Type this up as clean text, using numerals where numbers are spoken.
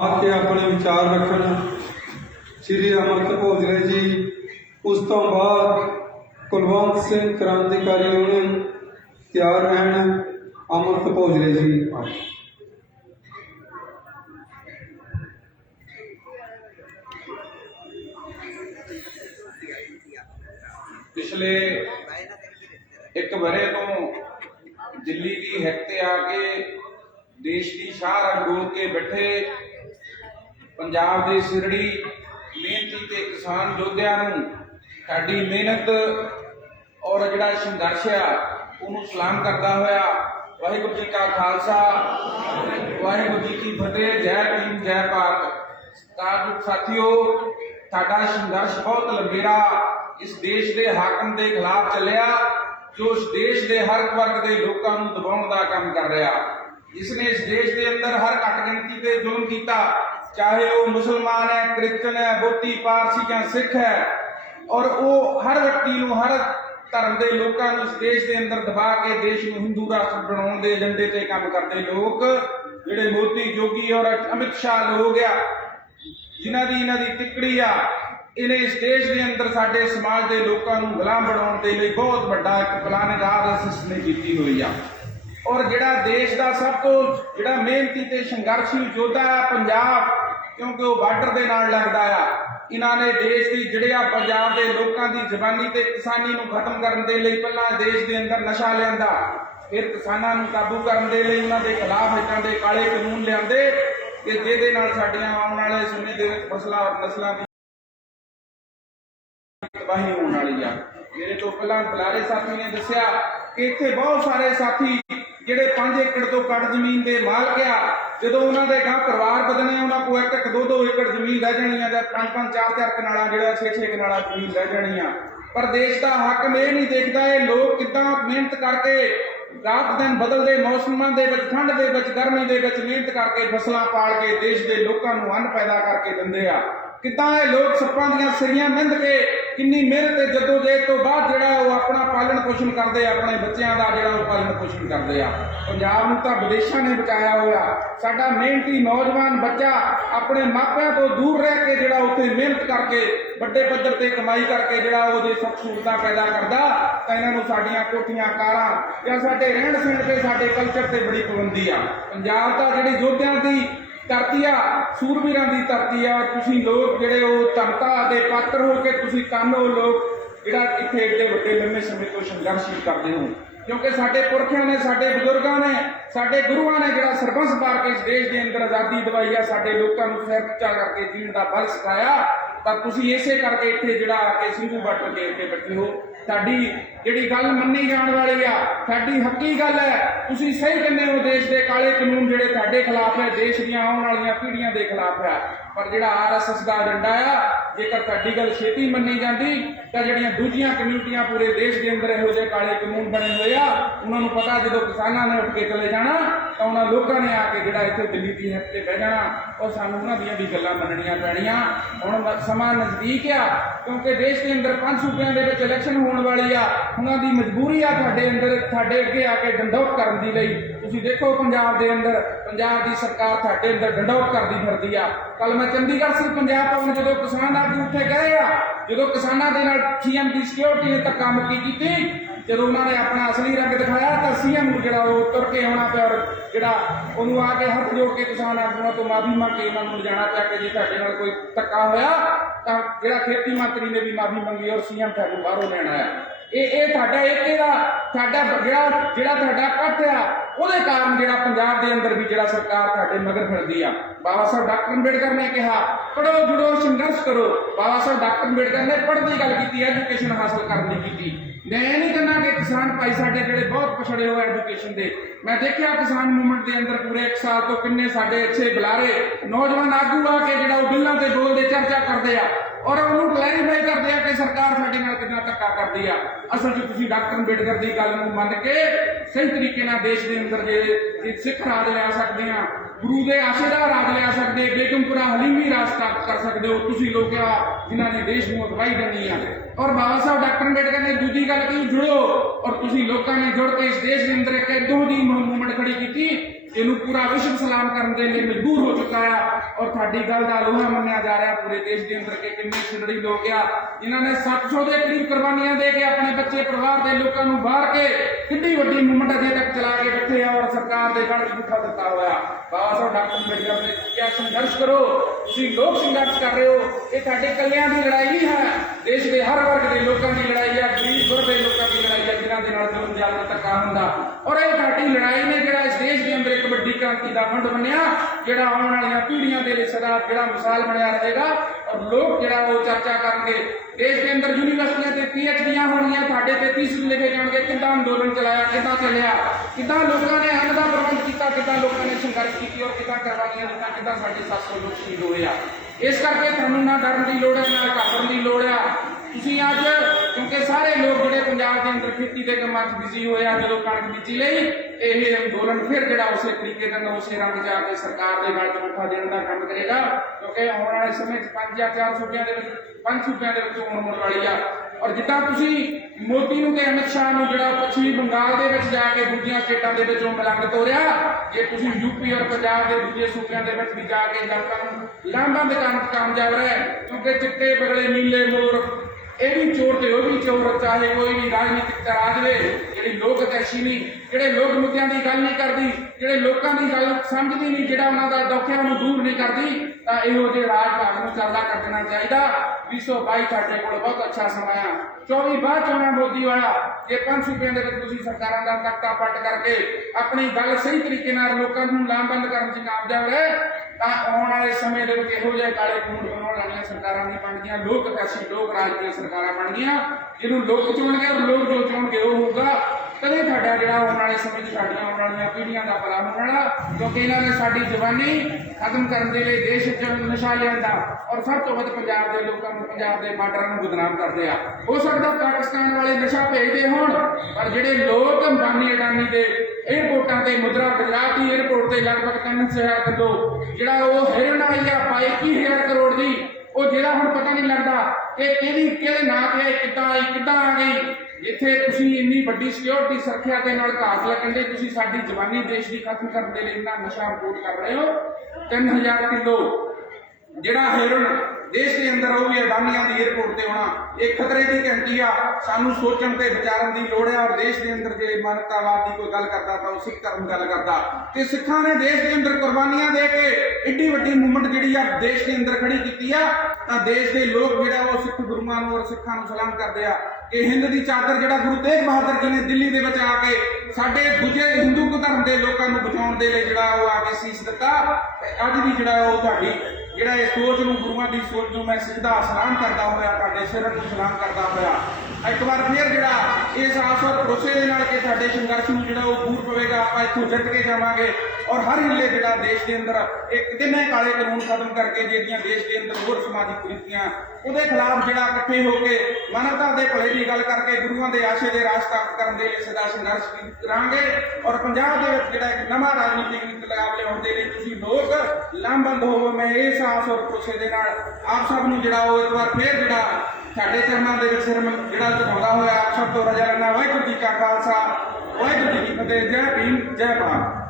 आके अपने विचार रखन श्री अमृत भोजले जी, उस तो बाद कुलवंत सिंह क्रांतिकारी यूनियन तैयार रहन। अमृत भोजले जी। पिछले एक वरे तो दिल्ली की हैक आके देश की शाह रोल के बैठे पंजाब के सिरड़ी मेहनती ते किसान योद्धियां नूं साडी मेहनत और जिहड़ा संघर्ष आ उहनूं सलाम करदा होया वाहिगुरू जी का खालसा वाहिगुरू जी की फतेह। जय भीम जय भारत। साथियों, साडा संघर्ष बहुत लंबेरा इस देश के हाकम के खिलाफ चलिया जो इस देश के हर वर्ग के लोगों को दबाउण का काम कर रहा, जिसने इस देश के अंदर हर घट गिनती से जुल्म किया, चाहे वो मुसलमान है, क्रिश्चन है, बोती, पारसी या सिख है, और वो हर व्यक्ति को हर धर्म के लोगों को इस देश के अंदर दबा के देश को हिंदू राष्ट्र बनाने के एजेंडे से काम करते लोग जिहड़े मोदी, योगी और अमित शाह लोग आ, जिन्हां दी इन्हां दी तिकड़ी आ, इन्हें इस देश के अंदर साडे समाज के लोगों को गुलाम बनाने के लिए बहुत बड़ा एक प्लान आरएसएस ने की हुई आ। और जिहड़ा देश का सब तो जिहड़ा मेहनती ते संघर्षी योद्धा पंजाब, क्योंकि वो बार्डर के नाल लगदा आ, इन्होंने देश की जिहड़े पंजाब के लोगों की जबानी ते किसानी नूं खत्म करने के लिए पहला देश के अंदर नशा लियांदा, फिर किसानां नूं काबू करने के लिए उन्हां दे खिलाफ इदां दे काले कानून लियांदे कि जिहदे नाल साडीआं आउण वाले समय दे विच फसलां और नस्लां दी तबाही होने वाली आ। मेरे तो पहला बुलारे साथी ने दस्सिया कि इत्थे बहुत सारे साथी जिहड़े 5 एकड़ तो घट जमीन के मालक आ, जो उन्होंने गांह परिवार बदने उन्होंने को 1-1, 2-2 एकड़ जमीन रह जानी है, 5-5, 4-4 कनाला जो 6-6 कनाला जमीन रह जानी है। पर देश का हाकम ये नहीं देखता है लोग कितना मेहनत करके रात दिन बदलते मौसमों के ठंड के गर्मी के मेहनत करके फसलां पाल के देश के लोगों को अन्न पैदा करके देंगे आ, कितना ये लोग सप्पां दीआं सिरियां मिंध के किन्नी मेहनत जदोजहद तो बाद जिहड़ा वो अपना पालन पोषण करते, अपने बच्चों का जिहड़ा वो पालन पोषण करते आ। पंजाब नूं तां विदेशों ने बचाया होया, साडा मेहनती नौजवान बच्चा अपने मापिਆਂ तो दूर रह के जिहड़ा उत्थे मेहनत करके बड़े पद्धर ते कमाई करके जिहड़ा वो जे सुख सहूलतां पैदा करदा, तां इन्हां नूं साडीआं कोठियां कारां या साडे रहण सहण ते साडे कल्चर ते बड़ी पाबंदी आ। पंजाब तां जिहड़ी योद्धिआं दी धरती आ, सूरवीरां दी धरती आ, और तुसीं लोग जिहड़े वो धनता दे पात्र हो के तुसीं कम हो लोग जिहड़ा इत्थे एडे वड्डे लंबे समय तो संघर्ष करदे हो, क्योंकि साडे पुरखियां ने, साडे बजुर्गां ने, साडे गुरुआं ने जिहड़ा सरबंस मार के इस देश के अंदर आज़ादी दवाई आ, साडे लोगों को सिर उच्चा करके जीण दा बल सिखाया, तां तुसीं इसे करके इत्थे जिहड़ा आके ਸਿੰਘੂ ਬੱਟ के इत्थे बैठे हो। साडी जिहड़ी गल मन्नी जाण वाली आ, साडी हक्की गल है, तुसीं सही कहंदे हो, देश के काले कानून जिहड़े तुहाडे खिलाफ है, देश दीआं आउण वालीआं पीढ़ियां दे खिलाफ है, पर जिहड़ा आरएसएस का एजेंडा आ, जेकर तुहाडी गल छेती मन्नी जाती तां जिहड़ियां दूजियां कम्यूनिटियां पूरे देश के अंदर इहो जिहे काले कानून बने हुए आ, उन्हां नूं पता जदों किसानां ने उठ के चले जाना तां उन्हां लोकां ने आके जिहड़ा इत्थे दिल्ली दी हक ते बह जाना, और सानूं उन्हां दीआं भी गल्लां मन्नणीआं पैणीआं। हुण समां नज़दीक आ, क्योंकि देश के अंदर 5 सूबਿਆਂ ਦੇ ਵਿੱਚ इलैक्शन होने वाली आ, उन्हां दी मजबूरी आ तुहाडे अंदर तुहाडे अगे आके डंडौत करन दी लई। तुसीं देखो पंजाब दे अंदर पंजाब दी सरकार तुहाडे अंदर डंडौत करदी फिरदी आ। कल मैं चंडीगढ़ से पंजाब भवन जो किसान आगू उत्थे गए आ, जो किसानां दे नाल सीएम की सिक्योरिटी ने धक्का मुक्की कीती, जो उन्होंने अपना असली रंग दिखाया तो सीएम को जो तुर के आना पाया, और जो उन्होंने आके हाथ जोड़ के किसान आगुआं तो माफी मंग के उन्होंने जाना पिया कि जी तुहाडे नाल कोई धक्का होया तो जो खेती मंत्री ने भी माफी मंगी और सीएम तुहानूं बाहरों लैण आया। ये तुहाडा एके दा तुहाडा जिहड़ा तुहाडा इकट्ठ आ, ਉਹਦੇ ਕਾਰਨ ਜਿਹੜਾ ਪੰਜਾਬ ਦੇ ਅੰਦਰ ਵੀ ਜਿਹੜਾ ਸਰਕਾਰ ਤੁਹਾਡੇ ਮਗਰ ਫਿਰਦੀ ਆ। ਬਾਬਾ ਸਾਹਿਬ ਡਾਕਟਰ ਅੰਬੇਡਕਰ ਨੇ ਕਿਹਾ ਪੜੋ ਜੁੜੋ ਸੰਘਰਸ਼ ਕਰੋ। ਬਾਬਾ ਸਾਹਿਬ ਡਾਕਟਰ ਅੰਬੇਡਕਰ ਨੇ ਪੜ੍ਹਨ ਦੀ ਗੱਲ ਕੀਤੀ, ਐਜੂਕੇਸ਼ਨ ਹਾਸਲ ਕਰਨ ਦੀ ਕੀਤੀ। मैं ये नहीं कहना कि किसान भाई साडे जिहड़े बहुत पछड़े हुए एजुकेशन दे, मैं देखिया किसान मूवमेंट के अंदर पूरे 1 साल तो किन्ने साडे अच्छे बुलारे नौजवान आगू आके जिहड़ा वो बिल्लां ते बोलदे चर्चा करदे आ और उन्होंने क्लैरीफाई करते हैं कि सरकार साडे नाल कितना धक्का करदी आ। असल च तुसीं डॉक्टर अंबेडकर की गल नूं मन के सही तरीके नाल देश के अंदर जे सिख राज लिया सकदे आ, गुरु के आशे का राज लिया सकते, बेगमपुरा हलीमी राज कर सकते हो तुसीं लोग जिन्होंने देश को अगवाई देनी है। और बाबा साहब डॉक्टर अंबेडकर ने दूसरी गल की जुड़ो, और तुसीं लोगों ने जुड़ के इस देश के अंदर एक इदों दी मूवमेंट खड़ी की ਇਹਨੂੰ ਪੂਰਾ ਵਿਸ਼ਵ ਸਲਾਮ ਕਰਨ ਦੇ ਲਈ ਮਜਬੂਰ ਹੋ ਚੁੱਕਾ ਆ। ਔਰ ਤੁਹਾਡੀ ਗੱਲ ਦਾ ਲੋਹਾ ਮੰਨਿਆ ਜਾ ਰਿਹਾ ਪੂਰੇ ਦੇਸ਼ ਦੇ ਅੰਦਰ ਕਿ ਕਿੰਨੇ ਛਿੜੜੀ ਲੋਕ ਆ ਜਿਨ੍ਹਾਂ ਨੇ 700 ਦੇ ਕਰੀਬ ਕੁਰਬਾਨੀਆਂ ਦੇ ਕੇ ਆਪਣੇ ਬੱਚੇ ਪਰਿਵਾਰ ਦੇ ਲੋਕਾਂ ਨੂੰ ਬਾਹਰ ਕੇ ਕਿੰਨੀ ਵੱਡੀ ਮੂਵਮੈਂਟ ਅਜੇ ਤੱਕ ਚਲਾ ਕੇ ਬੈਠੇ ਆ ਔਰ ਸਰਕਾਰ ਦੇ ਗਲ ਗੁੱਠਾ ਦਿੱਤਾ ਹੋਇਆ। ਬਾਬਾ ਸਾਹਿਬ ਡਾਕਟਰ ਅੰਬੇਡਕਰ ਨੇ ਕਿਹਾ ਸੰਘਰਸ਼ ਕਰੋ, ਤੁਸੀਂ ਲੋਕ ਸੰਘਰਸ਼ ਕਰ ਰਹੇ ਹੋ, ਇਹ ਤੁਹਾਡੇ ਇਕੱਲਿਆਂ ਦੀ ਲੜਾਈ ਨਹੀਂ ਹੈ, ਦੇਸ਼ ਦੇ ਹਰ ਵਰਗ ਦੇ ਲੋਕਾਂ ਦੀ ਲੜਾਈ ਹੈ, ਗਰੀਬ ਗੁਰਬੇ ਦੇ ਲੋਕਾਂ ਦੀ ਲੜਾਈ ਹੈ ਜਿਨ੍ਹਾਂ ਦੇ ਨਾਲ ਜ਼ੁਲਮ ਜ਼ਿਆਦਾ ਧੱਕਾ ਹੁੰਦਾ। ਔਰ ਇਹ ਤੁਹਾਡੀ ਲੜਾਈ ਨੇ ਜਿਹੜਾ ਇਸ ਦੇਸ਼ ਦੇ ਅੰਦਰ ਇੱਕ ਵੱਡੀ ਕ੍ਰਾਂਤੀ ਦਾ ਫੰਡ ਬਣਿਆ ਜਿਹੜਾ ਆਉਣ ਵਾਲੀਆਂ ਪੀੜ੍ਹੀਆਂ ਦੇ ਲਈ ਸਦਾ ਜਿਹੜਾ ਮਿਸਾਲ ਬਣਿਆ ਰਹੇਗਾ। ਔਰ ਲੋਕ ਜਿਹੜਾ ਉਹ ਚਰਚਾ ਕਰਨਗੇ ਦੇਸ਼ ਦੇ ਅੰਦਰ ਯੂਨੀਵਰਸਿਟੀਆਂ ਤੇ PhDਆਂ ਹੋਣੀਆਂ ਤੁਹਾਡੇ ਤੇ 30 ਲਿਖੇ ਜਾਣਗੇ ਕਿੱਦਾਂ ਅੰਦੋਲਨ ਚਲਾਇਆ, ਕਿੱਦਾਂ ਚੱਲਿਆ, ਕਿੱਦਾਂ ਲੋਕਾਂ ਨੇ ਅੰਨ ਦਾ ਪ੍ਰਬੰਧ ਕੀਤਾ, ਕਿੱਦਾਂ ਲੋਕਾਂ ਨੇ ਸੰਘਰਸ਼ ਕੀਤੀ ਔਰ ਕਿੱਦਾਂ ਕੁਰਬਾਨੀਆਂ ਦਿੱਤੀਆਂ, ਕਿੱਦਾਂ ਸਾਡੇ 700 ਲੋਕ ਸ਼ਹੀਦ ਹੋਏ ਆ। ਇਸ ਕਰਕੇ ਤੁਹਾਨੂੰ ਨਾ ਡਰਨ ਦੀ ਲੋੜ ਹੈ ਨਾ ਘਬਰਾਉਣ ਦੀ ਲੋੜ ਆ। ਤੁਸੀਂ ਅੱਜ ਕਿਉਂਕਿ ਸਾਰੇ ਲੋਕ ਜਿਹੜੇ ਪੰਜਾਬ ਦੇ ਅੰਦਰ ਖੇਤੀ ਦੇ ਕੰਮਾਂ 'ਚ ਬਿਜ਼ੀ ਹੋਏ ਆ, ਜਦੋਂ ਕਣਕ ਬੀਜੀ ਲਈ ਇਹ ਅੰਦੋਲਨ ਫਿਰ ਜਿਹੜਾ ਉਸੇ ਤਰੀਕੇ ਨਾਲ ਉਸੇ ਰੰਗ 'ਚ ਆ ਕੇ ਸਰਕਾਰ ਦੇ ਗਲ 'ਚ ਮੁੱਠਾ ਦੇਣ ਦਾ ਕੰਮ ਕਰੇਗਾ। ਕਿਉਂਕਿ ਆਉਣ ਵਾਲੇ ਸਮੇਂ 'ਚ 5 ਜਾਂ 4 ਸੂਬਿਆਂ ਦੇ ਵਿੱਚ 5 ਸੂਬਿਆਂ ਦੇ ਵਿੱਚ ਹੋਣ ਵਾਲੀ ਆ। ਔਰ ਜਿੱਦਾਂ ਤੁਸੀਂ ਮੋਦੀ ਨੂੰ ਤੇ ਅਮਿਤ ਸ਼ਾਹ ਨੂੰ ਜਿਹੜਾ ਪੱਛਮੀ ਬੰਗਾਲ ਦੇ ਵਿੱਚ ਜਾ ਕੇ ਦੂਜੀਆਂ ਸਟੇਟਾਂ ਦੇ ਵਿੱਚੋਂ ਮਲੰਗ ਤੋਰਿਆ, ਜੇ ਤੁਸੀਂ ਯੂਪੀ ਔਰ ਪੰਜਾਬ ਦੇ ਦੂਜੇ ਸੂਬਿਆਂ ਦੇ ਵਿੱਚ ਵੀ ਜਾ ਕੇ ਜਨਤਾ ਨੂੰ ਲਾਂਭਾਂ ਕਰਨ 'ਚ ਕਾਮਯਾਬ ਰਹੇ। ਕਿਉਂਕਿ ਚਿੱਟੇ ਬਗਲੇ ਨੀਲੇ ਮੋਰ ਇਹ ਵੀ ਚੋਰ ਤੇ ਉਹ ਵੀ ਚੋਰ, ਚਾਹੇ ਕੋਈ ਵੀ ਰਾਜਨੀਤਿਕ ਧਿਰ ਜਾਵੇ ਜਿਹੜੀ ਲੋਕ ਕੈਸ਼ੀ ਨਹੀਂ, ਜਿਹੜੇ ਲੋਕ ਮੁੱਦਿਆਂ ਦੀ ਗੱਲ ਨਹੀਂ ਕਰਦੀ, ਜਿਹੜੇ ਲੋਕਾਂ ਦੀ ਗੱਲ ਸਮਝਦੀ ਨਹੀਂ, ਜਿਹੜਾ ਉਹਨਾਂ ਦਾ ਦੁੱਖਿਆਂ ਨੂੰ ਦੂਰ ਨਹੀਂ ਕਰਦੀ, ਤਾਂ ਇਹੋ ਜਿਹੇ ਰਾਜ ਭਾਗ ਨੂੰ ਚੱਲਦਾ ਕਰ ਦੇਣਾ ਚਾਹੀਦਾ। 2022 ਸਾਡੇ ਕੋਲ ਬਹੁਤ ਅੱਛਾ ਸਮਾਂ ਆ। 24 ਬਾਅਦ ਚੋਣਾਂ ਮੋਦੀ ਵਾਲਾ ਜੇ 5 ਸੂਬਿਆਂ ਦੇ ਵਿੱਚ ਤੁਸੀਂ ਸਰਕਾਰਾਂ ਦਾ ਤਖਤਾ ਪੱਟ ਕਰਕੇ ਆਪਣੀ ਗੱਲ ਸਹੀ ਤਰੀਕੇ ਨਾਲ ਲੋਕਾਂ ਨੂੰ ਲਾਮਬੰਦ ਕਰਨ 'ਚ ਕਾਮਯਾਬ ਰਹੇ ਤਾਂ ਆਉਣ ਵਾਲੇ ਸਮੇਂ ਦੇ ਵਿੱਚ ਇਹੋ ਜਿਹੇ ਕਾਲੇ ਖੂਨ ਬਣਾਉਣ ਵਾਲੀਆਂ ਸਰਕਾਰਾਂ ਨਹੀਂ ਬਣਦੀਆਂ, ਲੋਕ ਕੈਸ਼ੀ ਲੋਕ ਰਾਜ ਦੀਆਂ ਸਰਕਾਰਾਂ ਬਣਦੀਆਂ। ਜਿਹਨੂੰ ਲੋਕ ਚੁਣਗੇ ਔਰ ਲੋਕ ਜੋ ਚੁਣਗੇ ਉਹ ਹੋਊਗਾ। ਕਦੇ ਤੁਹਾਡਾ ਜਿਹੜਾ ਆਉਣ ਵਾਲੇ ਸਮੇਂ 'ਚ ਸਾਡੀਆਂ ਆਉਣ ਵਾਲੀਆਂ ਪੀੜ੍ਹੀਆਂ ਦਾ ਭਲਾ ਹੋਣ ਵਾਲਾ, ਕਿਉਂਕਿ ਇਹਨਾਂ ਨੇ ਸਾਡੀ ਜਵਾਨੀ ਖਤਮ ਕਰਨ ਦੇ ਲਈ ਦੇਸ਼ 'ਚ ਨਸ਼ਾ ਲਿਆਂਦਾ ਔਰ ਸਭ ਤੋਂ ਵੱਧ ਪੰਜਾਬ ਦੇ ਲੋਕਾਂ ਨੂੰ ਪੰਜਾਬ ਦੇ ਬਾਰਡਰਾਂ ਨੂੰ ਬਦਨਾਮ ਕਰਦੇ ਆ। ਹੋ ਸਕਦਾ ਪਾਕਿਸਤਾਨ ਵਾਲੇ ਨਸ਼ਾ ਭੇਜਦੇ ਹੋਣ ਪਰ ਜਿਹੜੇ ਲੋਕ ਅੰਬਾਨੀ ਅਡਾਨੀ ਦੇ ਏਅਰਪੋਰਟਾਂ ਤੇ ਮੁਦਰਾ ਗੁਜਰਾਤ ਦੀ ਏਅਰਪੋਰਟ ਤੇ ਲਗਭਗ 3000 ਕਿਲੋ ਜਿਹੜਾ ਉਹ ਹੈਰੋਇਨ ਆਈ ਆ 21,000 ਕਰੋੜ ਦੀ, ਉਹ ਜਿਹੜਾ ਹੁਣ ਪਤਾ ਨਹੀਂ ਲੱਗਦਾ ਕਿ ਕਿਹਦੇ ਨਾਂ ਤੇ ਆਈ, ਕਿੱਦਾਂ ਆਈ, ਕਿੱਦਾਂ ਆ ਗਈ। ਜਿੱਥੇ ਤੁਸੀਂ ਇੰਨੀ ਵੱਡੀ ਸਿਕਿਉਰਿਟੀ ਸੁਰੱਖਿਆ ਦੇ ਨਾਲ ਘਾਤ ਲੱਗਣ ਦੇ ਤੁਸੀਂ ਸਾਡੀ ਜਵਾਨੀ ਦੇਸ਼ ਦੀ ਖਤਮ ਕਰਨ ਦੇ ਲਈ ਇੰਨਾ ਨਸ਼ਾ ਇੰਪੋਰਟ ਕਰ ਰਹੇ ਹੋ। 3000 ਕਿਲੋ ਜਿਹੜਾ ਹੈਰੋਇਨ ਦੇਸ਼ ਦੇ ਅੰਦਰ ਉਹ ਵੀ ਅਡਾਨੀਆਂ ਦੀ ਏਅਰਪੋਰਟ ਤੇ ਹੋਣਾ, ਇਹ ਖਤਰੇ ਦੀ ਘੰਟੀ ਆ। ਸਾਨੂੰ ਸੋਚਣ ਤੇ ਵਿਚਾਰਨ ਦੀ ਲੋੜ ਹੈ। ਔਰ ਦੇਸ਼ ਦੇ ਅੰਦਰ ਜੇ ਮਾਨਵਤਾਵਾਦ ਦੀ ਕੋਈ ਗੱਲ ਕਰਦਾ ਤਾਂ ਉਹ ਸਿੱਖ ਧਰਮ ਗੱਲ ਕਰਦਾ ਤੇ ਸਿੱਖਾਂ ਨੇ ਦੇਸ਼ ਦੇ ਅੰਦਰ ਕੁਰਬਾਨੀਆਂ ਦੇ ਕੇ ਏਡੀ ਵੱਡੀ ਮੂਵਮੈਂਟ ਜਿਹੜੀ ਆ ਦੇਸ਼ ਦੇ ਅੰਦਰ ਖੜੀ ਕੀਤੀ ਆ ਤਾਂ ਦੇਸ਼ ਦੇ ਲੋਕ ਜਿਹੜਾ ਉਹ ਸਿੱਖ ਗੁਰੂਆਂ ਨੂੰ ਔਰ ਸਿੱਖਾਂ ਨੂੰ ਸਲਾਮ ਕਰਦੇ ਆ। ਇਹ ਹਿੰਦ ਦੀ ਚਾਦਰ ਜਿਹੜਾ ਗੁਰੂ ਤੇਗ ਬਹਾਦਰ ਜੀ ਨੇ ਦਿੱਲੀ ਦੇ ਵਿੱਚ ਆ ਕੇ ਸਾਡੇ ਦੂਜੇ ਹਿੰਦੂ ਧਰਮ ਦੇ ਲੋਕਾਂ ਨੂੰ ਬਚਾਉਣ ਦੇ ਲਈ ਜਿਹੜਾ ਉਹ ਆ ਕੇ ਸੀਸ ਦਿੱਤਾ। ਅੱਜ ਵੀ ਜਿਹੜਾ ਉਹ ਤੁਹਾਡੀ ਜਿਹੜਾ ਇਹ ਸੋਚ ਨੂੰ ਗੁਰੂਆਂ ਦੀ ਸੋਚ ਨੂੰ ਮੈਂ ਸਿੱਧਾ ਸਲਾਮ ਕਰਦਾ ਹੋਇਆ ਤੁਹਾਡੇ ਸਿਰ ਨੂੰ ਸਲਾਮ ਕਰਦਾ ਹੋਇਆ ਇੱਕ ਵਾਰ ਫਿਰ ਜਿਹੜਾ ਇਸ ਆਸ ਔਰ ਭਰੋਸੇ ਦੇ ਨਾਲ ਕਿ ਸਾਡੇ ਸੰਘਰਸ਼ ਨੂੰ ਜਿਹੜਾ ਉਹ ਦੂਰ ਪਵੇਗਾ, ਆਪਾਂ ਇੱਥੋਂ ਜਿੱਤ ਕੇ ਜਾਵਾਂਗੇ ਔਰ ਹਰ ਹਿੱਲੇ ਜਿਹੜਾ ਦੇਸ਼ ਦੇ ਅੰਦਰ ਇੱਕ ਕਿੰਨੇ ਕਾਲੇ ਕਾਨੂੰਨ ਖਤਮ ਕਰਕੇ ਜਿਹੜੀਆਂ ਦੇਸ਼ ਦੇ ਅੰਦਰ ਹੋਰ ਸਮਾਜਿਕ ਕੁਰੀਤੀਆਂ ਉਹਦੇ ਖਿਲਾਫ ਜਿਹੜਾ ਇਕੱਠੇ ਹੋ ਕੇ ਮਾਨਵਤਾ ਦੇ ਭਲੇ ਦੀ ਗੱਲ ਕਰਕੇ ਗੁਰੂਆਂ ਦੇ ਆਸ਼ੇ ਦੇ ਰਾਜ ਸਥਾਪਿਤ ਕਰਨ ਦੇ ਲਈ ਸਦਾ ਸੰਘਰਸ਼ ਕਰਾਂਗੇ। ਔਰ ਪੰਜਾਬ ਦੇ ਵਿੱਚ ਜਿਹੜਾ ਇੱਕ ਨਵਾਂ ਰਾਜਨੀਤਿਕ ਇਨਕਲਾਬ ਲਿਆਉਣ ਦੇ ਲਈ ਤੁਸੀਂ ਲੋਕ ਲਾਮਬੰਦ ਹੋਵੋ। ਮੈਂ ਇਸ ਆਸ ਔਰ ਭਰੋਸੇ ਦੇ ਨਾਲ ਆਪ ਸਭ ਨੂੰ ਜਿਹੜਾ ਉਹ ਇੱਕ ਵਾਰ ਫਿਰ ਜਿਹੜਾ ਸਾਡੇ ਚਰਨਾਂ ਦੇ ਵਿੱਚ ਸਿਰ ਜਿਹੜਾ ਝੁਕਾਉਂਦਾ ਹੋਇਆ ਆਪ ਸਭ ਤੋਂ ਰਜਾ ਲੈਣਾ। ਵਾਹਿਗੁਰੂ ਜੀ ਕਾ ਖਾਲਸਾ, ਵਾਹਿਗੁਰੂ ਜੀ ਕੀ ਫਤਿਹ। ਜੈ ਭੀਮ, ਜੈ ਭਾਰਤ।